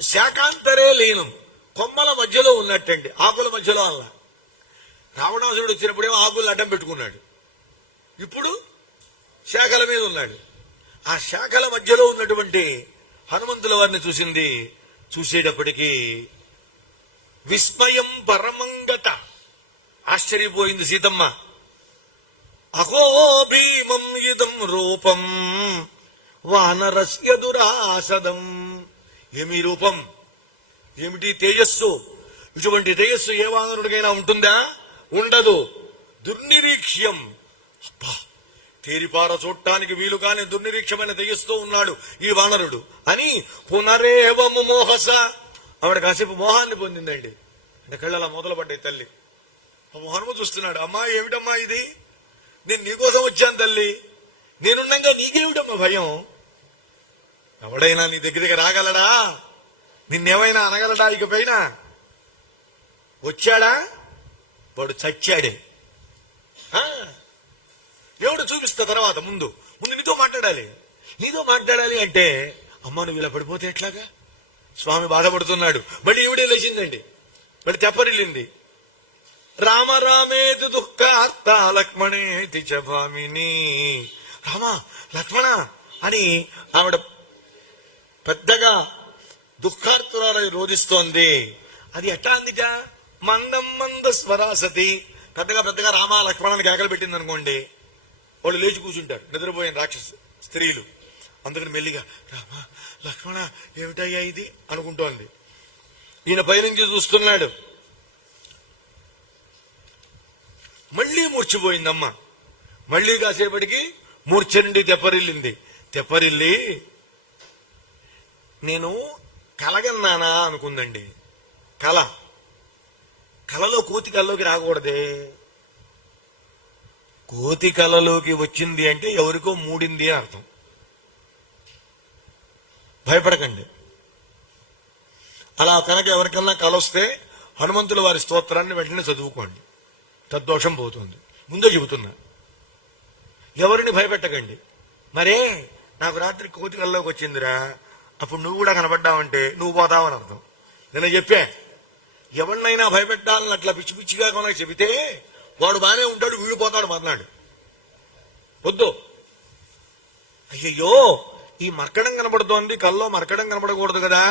శాకాంతరే లీనం, కొమ్మల మధ్యలో ఉన్నట్టండి, ఆకుల మధ్యలో అలా. రావణాసురుడు వచ్చినప్పుడేమో ఆకులు అడ్డం పెట్టుకున్నాడు, ఇప్పుడు శాఖల మీద ఉన్నాడు. ఆ శాఖల మధ్యలో ఉన్నటువంటి హనుమంతుల వారిని చూసింది. చూసేటప్పటికీ విస్మయం పరమంగత, ఆశ్చర్యపోయింది సీతమ్మ. అహో భీమం ఇదం రూపం వానరస్య దురాసదం. ఏమి రూపం, ఏమిటి తేజస్సు, ఇటువంటి తేజస్సు ఏ వానరుడికైనా ఉంటుందా? ఉండదు. దుర్నిరీక్ష్యం, అబ్బా తేరిపార చూడటానికి వీలు కాని దుర్నిరీక్షమైన తేజస్సుతో ఉన్నాడు ఈ వానరుడు అని పునరేవము మోహస. ఆవిడ కాసేపు మోహాన్ని పొందిందండి. అంటే కళ్ళలా మొదలు పడ్డాయి తల్లి. హనుమ చూస్తున్నాడు, అమ్మా ఏమిటమ్మా ఇది, నేను నీకోసం వచ్చాను తల్లి, నేనున్నాగా నీకేమిటమ్మా భయం, ఎవడైనా నీ దగ్గరికి రాగలడా, నిన్నేమైనా అనగలడా, ఇక పైన వచ్చాడా వాడు చచ్చాడే. ఎవడు చూపిస్తా తర్వాత, ముందు నీతో మాట్లాడాలి, నీతో మాట్లాడాలి అంటే అమ్మ నువ్వు ఇలా పడిపోతే ఎట్లాగా, స్వామి బాధపడుతున్నాడు. మళ్ళీ ఈవిడే లేచిందండి, మళ్ళీ తెప్పరిల్లింది. రామ రామేతు దుఃఖార్త లక్ష్మణేతి చ భామిని. రామ లక్ష్మణ అని ఆవిడ పెద్దగా దుఃఖార్తురాలై రోధిస్తోంది. అది ఎట్లా అందిట, మందం మంద స్వరాసతి. పెద్దగా రామ లక్ష్మణాన్ని కేకలు పెట్టింది అనుకోండి, వాళ్ళు లేచి కూర్చుంటారు, నిద్రపోయిన రాక్షస స్త్రీలు. అందుకని మెల్లిగా రామ లక్ష్మణ ఏమిటయ్యా ఇది అనుకుంటోంది. ఈయన పైనుంచి చూస్తున్నాడు. మళ్లీ మూర్చిపోయిందమ్మ. మళ్లీ కాసేపటికి మూర్ఛ నుండి తెప్పరిల్లింది. తెప్పరిల్లి నేను కలగన్నానా అనుకుందండి. కలలో కోతి కల్లోకి రాకూడదే. కోతి కలలోకి వచ్చింది అంటే ఎవరికో మూడింది అని అర్థం. భయపడకండి. అలా కనుక ఎవరికన్నా కల వస్తే హనుమంతుల వారి స్తోత్రాన్ని వెంటనే చదువుకోండి, తద్దోషం పోతుంది. ముందే చెబుతున్నా, ఎవరిని భయపెట్టకండి. మరే నాకు రాత్రి కోతి కల్లోకి వచ్చిందిరా, అప్పుడు నువ్వు కూడా కనబడ్డావంటే నువ్వు పోతావని అర్థం. నేను చెప్పా, ఎవరినైనా భయపెట్టాలని అట్లా పిచ్చి పిచ్చిగా కొనకు చెబితే వాడు బాగానే ఉంటాడు, వీడు పోతాడు మర్నాడు. వద్దు. అయ్యయ్యో ఈ మర్కడం కనబడుతోంది, కల్లో మర్కడం కనబడకూడదు కదా,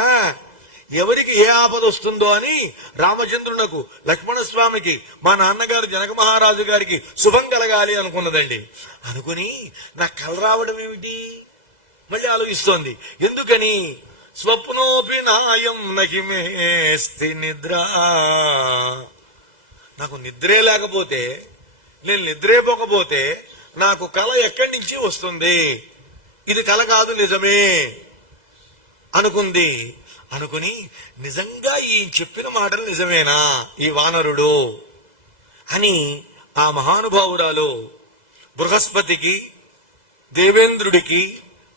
ఎవరికి ఏ ఆపద వస్తుందో అని రామచంద్రునకు లక్ష్మణస్వామికి మా నాన్నగారు జనక మహారాజు గారికి శుభం కలగాలి అనుకున్నదండి. అనుకుని నాకు కల రావడం ఏమిటి మళ్ళీ ఆలోచిస్తోంది. ఎందుకని, స్వప్నోపి నాయం నహిమేస్తి నిద్ర. నాకు నిద్రే లేకపోతే, నేను నిద్రేపోకపోతే నాకు కల ఎక్కడి నుంచి వస్తుంది, ఇది కల కాదు నిజమే అనుకుంది. అనుకుని నిజంగా ఈ చెప్పిన మాటలు నిజమేనా ఈ వానరుడు అని ఆ మహానుభావురాలు బృహస్పతికి, దేవేంద్రుడికి,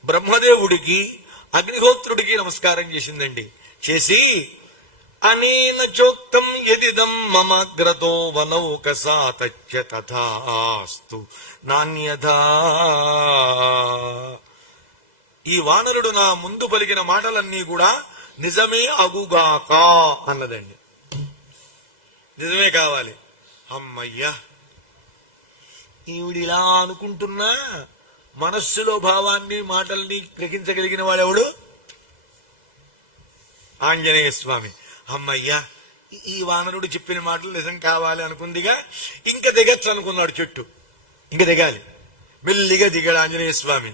బ్రహ్మదేవుడికి, అగ్నిహోత్రుడికి నమస్కారం చేసిందండి. చేసి అనేన చోక్తం యదిదం మమగ్రతో వనౌకసాతచ్చ తథాస్తు నాణ్యథా. ఈ వానరుడు నా ముందు పలికిన మాటలన్నీ కూడా నిజమే అగుగాక అన్నదండి. నిజమే కావాలి. అమ్మయ్యా, ఈవిడిలా అనుకుంటున్నా మనస్సులో భావాన్ని మాటల్ని గ్రహించగలిగిన వాడెవడు? ఆంజనేయ స్వామి. అమ్మయ్యా, ఈ వానరుడు చెప్పిన మాటలు నిజం కావాలి అనుకుందిగా. ఇంకా దిగచ్చు అనుకున్నాడు చెట్టు, ఇంకా దిగాలి. మెల్లిగా దిగాడు ఆంజనేయ స్వామి.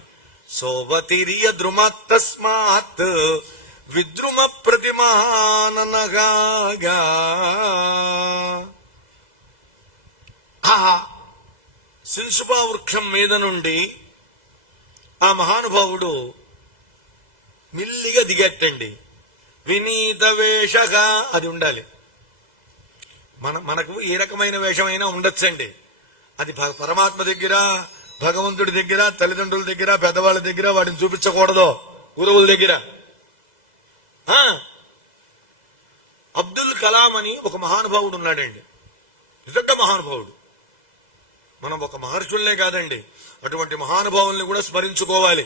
సోవతిరియ ద్రుమతస్మాత్ విద్రుమ ప్రతిమాననగా. ఆ శిల్సుపా వృక్షం మీద నుండి ఆ మహానుభావుడు మిల్లిగా దిగట్టండి. వినీత వేషగా అది ఉండాలి. మనకు ఏ రకమైన వేషమైనా ఉండొచ్చండి. అది పరమాత్మ దగ్గర, భగవంతుడి దగ్గర, తల్లిదండ్రుల దగ్గర, పెద్దవాళ్ళ దగ్గర వాటిని చూపించకూడదు. గురువుల దగ్గర. అబ్దుల్ కలాం అని ఒక మహానుభావుడు ఉన్నాడండి, నిజంగా మహానుభావుడు. మనం ఒక మహర్షుల్నే కాదండి, అటువంటి మహానుభావుల్ని కూడా స్మరించుకోవాలి.